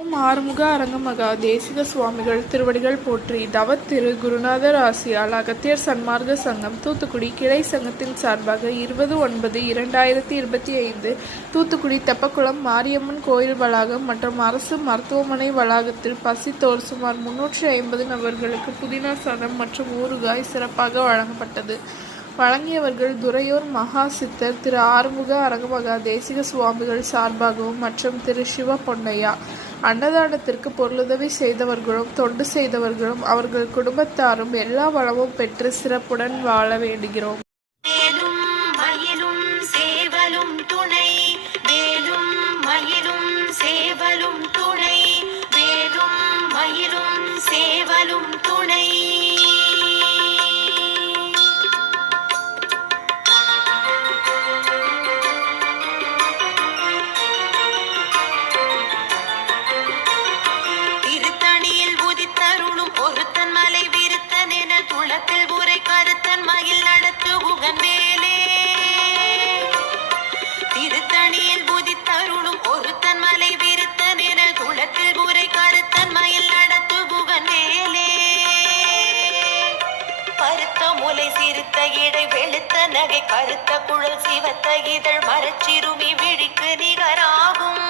ஓம் ஆறுமுக அரங்கமகா தேசிக சுவாமிகள் திருவடிகள் போற்றி. தவத்திரு குருநாதர் ஆசியால் அகத்தியர் சன்மார்க்க சங்கம் தூத்துக்குடி கிளை சங்கத்தின் சார்பாக 20/9/2025 தூத்துக்குடி தெப்பக்குளம் மாரியம்மன் கோயில் வளாகம் மற்றும் அரசு மருத்துவமனை வளாகத்தில் பசித்தோர் சுமார் 350 நபர்களுக்கு புதினா சாதம் மற்றும் ஊறுகாய் சிறப்பாக வழங்கப்பட்டது. வழங்கியவர்கள் துறையூர் மகா சித்தர் திரு ஆறுமுக அரங்கமகா தேசிக சுவாமிகள் சார்பாகவும் மற்றும் திரு சிவ பொன்னையா. அன்னதானத்திற்கு பொருளுதவி செய்தவர்களும் தொண்டு செய்தவர்களும் அவர்கள் குடும்பத்தாரும் எல்லா வளமும் பெற்று சிறப்புடன் வாழ வேண்டுகிறோம். திருத்தணியில் புதித்தருளும் ஒருத்தன் மலை விருத்தன் என குளத்தில் உரை கருத்தன் மயில் நடத்து புகன் மேலே பருத்த முலை சிறுத்த இடை வெளுத்த நகை கருத்த குழல் சிவத்த இதழ் மரச்சிறுமி விழிக்கு நிகராகும்.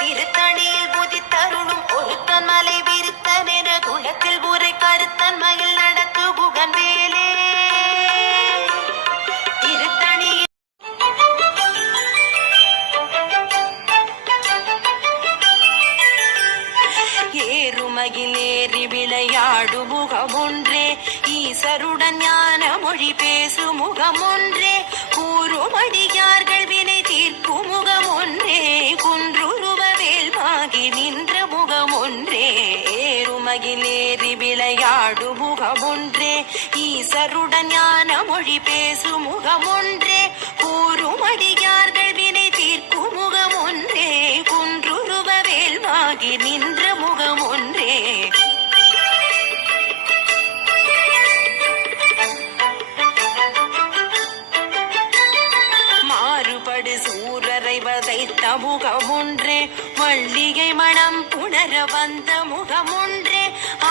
திருத்தணியில் புதித்தருளும் ஒருத்தன் மலை விருத்தன் என குளத்தில் உரை கருத்தன் மயில் நடத்து புகன் மேலே ஏறுமகிலேறி விளையாடு முகமொன்றே ஈசருடன் ஞான மொழி பேசு முகமொன்றே கூறுமடியார்கள் வினை தீர்க்கும் முகமொன்றே குன்றுருவ வேல்வாகி நின்ற முகமொன்றே. ஏறுமகிலேறி விளையாடு முகமொன்றே ஈசருடன் ஞான மொழி பேசு முகமொன்றே கூறுமடியார்கள் வினை தீர்க்கும் முகமொன்றே குன்றுருவ வேல்வாகி நின்ற முகமொன்றே. மாறுபடு சூரரை வதைத்த முகமொன்றே மல்லிகை மணம் புணர வந்த முகமொன்றே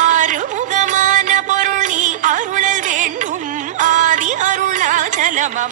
ஆறுமுகமான பொருள் நீ அருளல் வேண்டும் ஆதி அருளாச்சலம்.